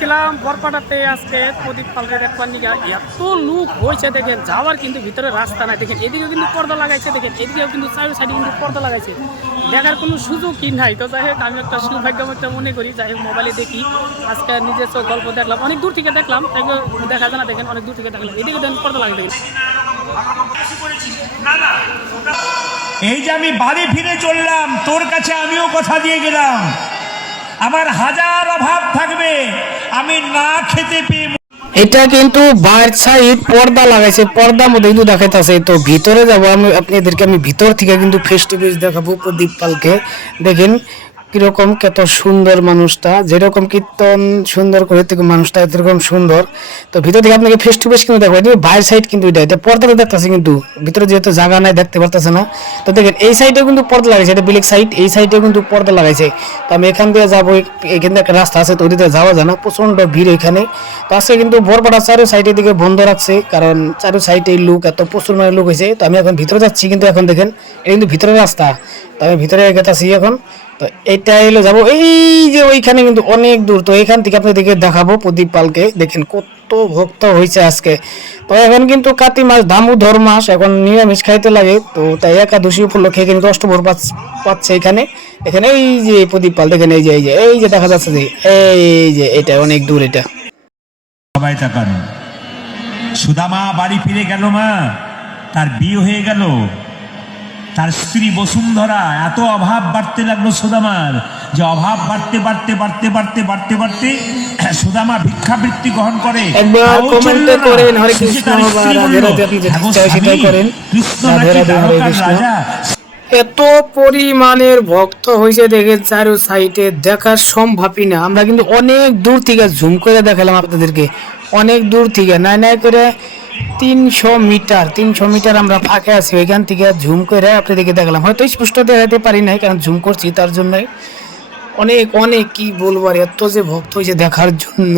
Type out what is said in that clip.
আসছিলাম বরপাটাতে আজকে প্রদীপ পালকে দেখবার নিকা এত লোক হয়েছে দেখেন যাওয়ার কিন্তু ভিতরে রাস্তা নাই দেখেন এদিকেও কিন্তু পর্দা লাগাইছে দেখেন এদিকেও কিন্তু চারি সাইডে কিন্তু পর্দা লাগাইছে দেখার কোনো সুযোগই নাই। তো যাই হোক আমি একটা সৌভাগ্য একটা মনে করি, যাই হোক মোবাইলে দেখি আজকে নিজস্ব গল্প দেখলাম, অনেক দূর থেকে দেখলাম, তাই দেখা যায় না দেখেন অনেক দূর থেকে দেখলাম এদিকে দেখেন পর্দা লাগাই দেখেন। এই যে আমি বাড়ি ফিরে চললাম, তোর কাছে আমিও কথা দিয়ে গেলাম আমার হাজার অভাব থাকবে আমি না খেতে পেয়ে। এটা কিন্তু বাইর সাইড পর্দা লাগাইছে, পর্দার মধ্যে কিন্তু দেখাইতেছে। তো ভিতরে যাবো আমি আপনাদেরকে, আমি ভিতর থেকে কিন্তু ফেস টু ফেস দেখাবো প্রদীপ পালকে। দেখেন কিরকম কত সুন্দর মানুষটা, যেরকম কীর্তন সুন্দর করে থেকে মানুষটা এরকম সুন্দর। তো ভিতর থেকে আপনাকে ফেস টু ফেস কিন্তু দেখো, বাইরের সাইড কিন্তু এটা পর্দাটা দেখতেছে, কিন্তু ভিতরে যেহেতু জায়গা নাই দেখতে পারতেছে না। তো দেখেন এই সাইডে কিন্তু পর্দা লাগাইছে, এটা ব্ল্যাক সাইড, এই সাইডে কিন্তু পর্দা লাগাইছে। তো আমি এখান দিয়ে যাবো, এখান থেকে একটা রাস্তা আছে, তো ওদিকে যাওয়া যায় না, প্রচন্ড ভিড় এখানে। তো আজকে কিন্তু বরপাড়া চারো সাইডের দিকে বন্ধ রাখছে, কারণ চারো সাইডে লোক এত প্রচুর মানে লোক হয়েছে। তো আমি এখন ভিতরে যাচ্ছি, কিন্তু এখন দেখেন এটা কিন্তু ভিতরের রাস্তা, তো আমি ভিতরে গেছি এখন। তো এটা এলো যাবো এই যে ওইখানে কিন্তু অনেক দূর, তো এখান থেকে আপনাদেরকে দেখাবো প্রদীপ পালকে। দেখেন কত ভক্ত হয়েছে আজকে। তো এখন কিন্তু কাতি মাস, দামোদর মাস, এখন নিরামিষ খাইতে লাগে, তো তাই একাদশী উপলক্ষে কিন্তু অষ্টভোর পাচ্ছে এখানে। এখানে এই যে প্রদীপ পাল দেখেন, এই যে এই যে দেখা যাচ্ছে যে এই যে এটা অনেক দূর এটা। সবাই তাকানো, সুদামা বাড়ি ফিরে গেল, মা তার বিয়ে হয়ে গেল, তার স্ত্রী বসুন্ধরা। এত অভাব বাড়তে লাগলো সুদামার, যে অভাব বাড়তে বাড়তে বাড়তে বাড়তে বাড়তে বাড়তে সুদামা ভিক্ষাবৃত্তি গ্রহণ করে। একবার কমেন্ট করেন হরে কৃষ্ণ বা রাধে রাধে, আপনি যেটা চাই সেটাই করেন। রাধে রাধে হরে কৃষ্ণ। এত পরিমাণের ভক্ত হয়েছে দেখে চারো সাইডে দেখার সম্ভবই না। আমরা কিন্তু অনেক দূর থেকে জুম করে দেখালাম আপনাদেরকে, অনেক দূর থেকে নাই নাই করে 300 মিটার আমরা ফাঁকে আছি, ওইখান থেকে ঝুম করে আপনাদেরকে দেখালাম। হয়তো স্পষ্ট দেখাতে পারি নাই, কারণ ঝুম করছি তার জন্যই। অনেক অনেক কি বলবো আর, এত যে ভক্ত হয়েছে দেখার জন্য।